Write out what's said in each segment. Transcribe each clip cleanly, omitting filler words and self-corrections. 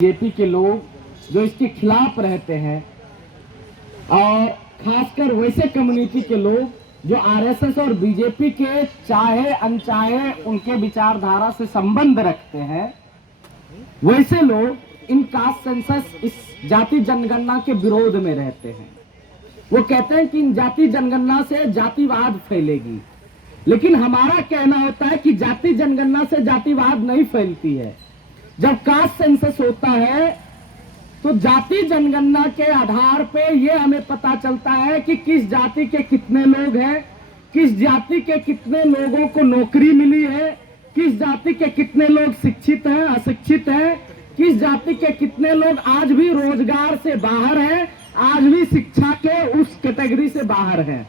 BJP के लोग जो इसके खिलाफ रहते हैं और खासकर वैसे कम्युनिटी के लोग जो आरएसएस और बीजेपी के चाहे अनचाहे उनके विचारधारा से संबंध रखते हैं, वैसे लोग इन कास्ट सेंसस, इस जाति जनगणना के विरोध में रहते हैं। वो कहते हैं कि इन जाति जनगणना से जातिवाद फैलेगी, लेकिन हमारा कहना होता है कि जाति जनगणना से जातिवाद नहीं फैलती है। जब कास्ट सेंसस होता है तो जाति जनगणना के आधार पे ये हमें पता चलता है कि किस जाति के कितने लोग हैं, किस जाति के कितने लोगों को नौकरी मिली है, किस जाति के कितने लोग शिक्षित हैं, अशिक्षित हैं, किस जाति के कितने लोग आज भी रोजगार से बाहर हैं, आज भी शिक्षा के उस कैटेगरी से बाहर हैं।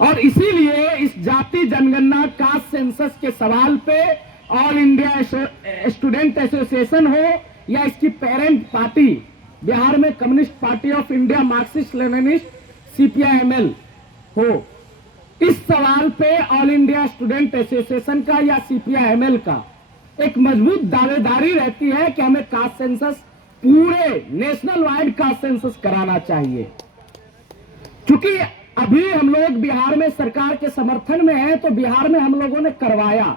और इसीलिए इस जाति जनगणना कास्ट सेंसस के सवाल पे ऑल इंडिया स्टूडेंट एसोसिएशन हो या इसकी पेरेंट पार्टी बिहार में communist party of India Marxist Leninist CPIML हो, इस सवाल पे ऑल इंडिया स्टूडेंट एसोसिएशन का या सीपीआईएमएल का एक मजबूत दावेदारी रहती है कि हमें कास्ट सेंसस, पूरे नेशनल वाइड कास्ट सेंसस कराना चाहिए। क्योंकि अभी हम लोग बिहार में सरकार के समर्थन में हैं, तो बिहार में हम लोगों ने करवाया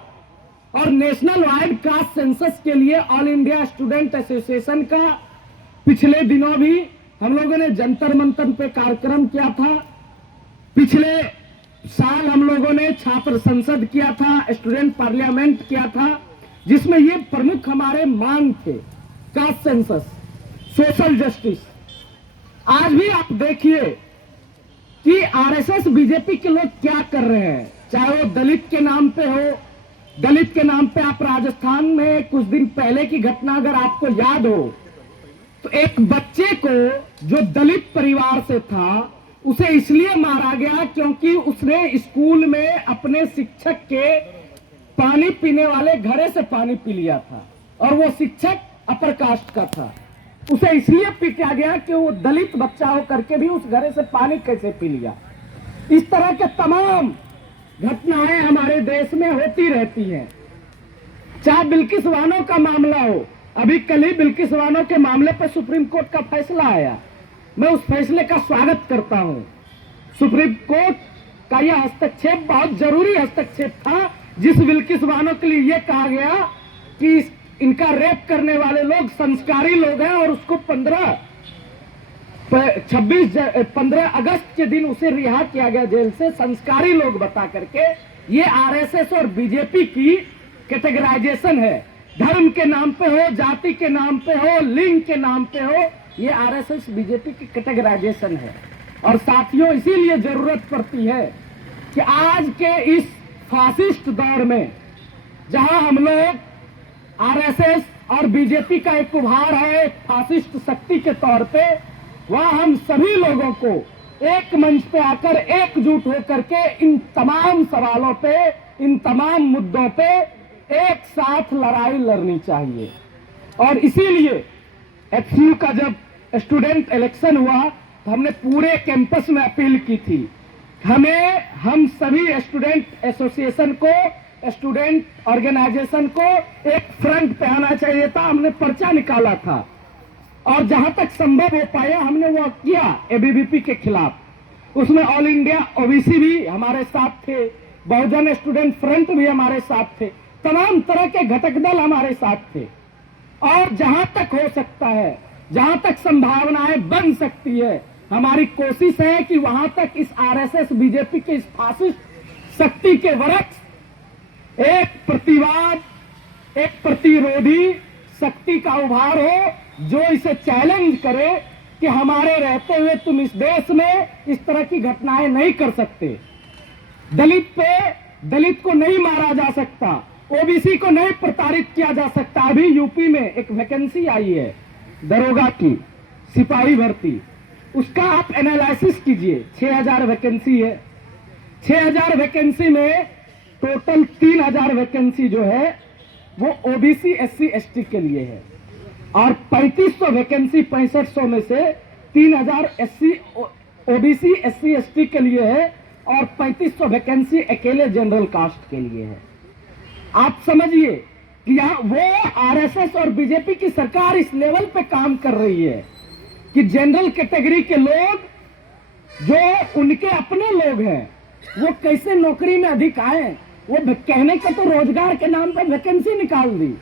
और नेशनल वाइड कास्ट सेंसस के लिए ऑल इंडिया स्टूडेंट एसोसिएशन का पिछले दिनों भी हम लोगों ने जंतर मंतर पे कार्यक्रम किया था। पिछले साल हम लोगों ने छात्र संसद किया था, स्टूडेंट पार्लियामेंट किया था, जिसमें ये प्रमुख हमारे मांग थे कास्ट सेंसस, सोशल जस्टिस। आज भी आप देखिए कि आरएसएस बीजेपी के लोग क्या कर रहे हैं, चाहे वो दलित के नाम पे हो। दलित के नाम पे आप राजस्थान में कुछ दिन पहले की घटना अगर आपको याद हो, तो एक बच्चे को जो दलित परिवार से था उसे इसलिए मारा गया क्योंकि उसने स्कूल में अपने शिक्षक के पानी पीने वाले घड़े से पानी पी लिया था और वो शिक्षक अपर कास्ट का था। उसे इसलिए पीटा गया कि वो दलित बच्चा हो करके भी उस घड़े से पानी कैसे पी लिया। इस तरह के तमाम घटनाएं हमारे देश में होती रहती हैं। चाहे बिल्किस बानो का मामला हो, अभी कल ही बिल्किस बानो के मामले पर सुप्रीम कोर्ट का फैसला आया। मैं उस फैसले का स्वागत करता हूं। सुप्रीम कोर्ट का यह हस्तक्षेप बहुत जरूरी हस्तक्षेप था, जिस बिल्किस बानो के लिए यह कहा गया कि इनका रेप करने वाले लोग संस्कारी लोग हैं और उसको 15 अगस्त के दिन उसे रिहा किया गया जेल से, संस्कारी लोग बता करके। ये आरएसएस और बीजेपी की कैटेगराइजेशन है। धर्म के नाम पे हो, जाति के नाम पे हो, लिंग के नाम पे हो, ये आरएसएस बीजेपी की कैटेगराइजेशन है। और साथियों, इसीलिए जरूरत पड़ती है कि आज के इस फासिस्ट दौर में, जहां हम लोग आरएसएस और बीजेपी का एक उभार है एक फासिस्ट शक्ति के तौर पे, वह हम सभी लोगों को एक मंच पे आकर एकजुट होकर के इन तमाम सवालों पे, इन तमाम मुद्दों पे एक साथ लड़ाई लड़नी चाहिए। और इसीलिए एफयू का जब स्टूडेंट इलेक्शन हुआ तो हमने पूरे कैंपस में अपील की थी, हम सभी स्टूडेंट एसोसिएशन को, स्टूडेंट ऑर्गेनाइजेशन को एक फ्रंट पे आना चाहिए था। हमने पर्चा निकाला था और जहां तक संभव हो पाया हमने वो किया एबीवीपी के खिलाफ। उसमें ऑल इंडिया ओबीसी भी हमारे साथ थे, बहुजन स्टूडेंट फ्रंट भी हमारे साथ थे, तमाम तरह के घटक दल हमारे साथ थे। और जहां तक हो सकता है, जहां तक संभावनाएं बन सकती है, हमारी कोशिश है कि वहां तक इस आरएसएस बीजेपी के इस फासिस्ट शक्ति के वरक्ष एक प्रतिवाद, एक प्रतिरोधी शक्ति का उभार हो, जो इसे चैलेंज करे कि हमारे रहते हुए तुम इस देश में इस तरह की घटनाएं नहीं कर सकते। दलित को नहीं मारा जा सकता, ओबीसी को नहीं प्रताड़ित किया जा सकता। अभी यूपी में एक वैकेंसी आई है दरोगा की, सिपाही भर्ती, उसका आप एनालिसिस कीजिए। 6000 वैकेंसी है। 6000 वैकेंसी में टोटल 3000 वैकेंसी जो है वो ओबीसी एससी एसटी के लिए है और 3500 वैकेंसी 6500 में से 3000 एससी ओबीसी एससी एसटी के लिए है और 3500 वैकेंसी अकेले जनरल कास्ट के लिए है। आप समझिए कि यहाँ वो आरएसएस और बीजेपी की सरकार इस लेवल पे काम कर रही है कि जनरल कैटेगरी के लोग जो उनके अपने लोग हैं वो कैसे नौकरी में अधिक आए। वो कहने का तो रोजगार के नाम पर वैकेंसी निकाल दी,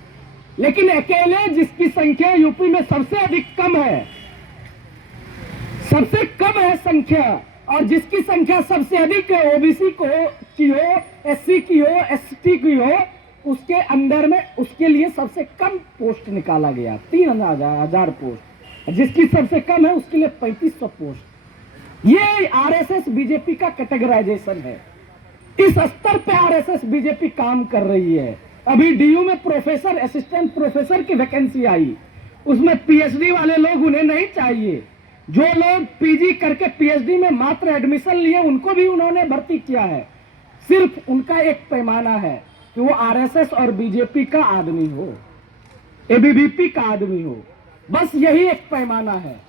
लेकिन अकेले जिसकी संख्या यूपी में सबसे अधिक कम है, सबसे कम है संख्या, और जिसकी संख्या सबसे अधिक है ओबीसी की हो, एससी की हो, एसटी की हो, उसके अंदर में उसके लिए सबसे कम पोस्ट निकाला गया 3,000 पोस्ट। जिसकी सबसे कम है उसके लिए 3500 पोस्ट। ये आरएसएस बीजेपी का कैटेगराइजेशन है। इस स्तर पे आरएसएस बीजेपी काम कर रही है। अभी डीयू में प्रोफेसर, असिस्टेंट प्रोफेसर की वैकेंसी आई, उसमें पीएचडी वाले लोग उन्हें नहीं चाहिए। जो लोग पीजी करके पीएचडी में मात्र एडमिशन लिए उनको भी उन्होंने भर्ती किया है। सिर्फ उनका एक पैमाना है कि वो आरएसएस और बीजेपी का आदमी हो, एबीवीपी का आदमी हो, बस यही एक पैमाना है।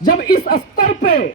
जब इस स्तर पे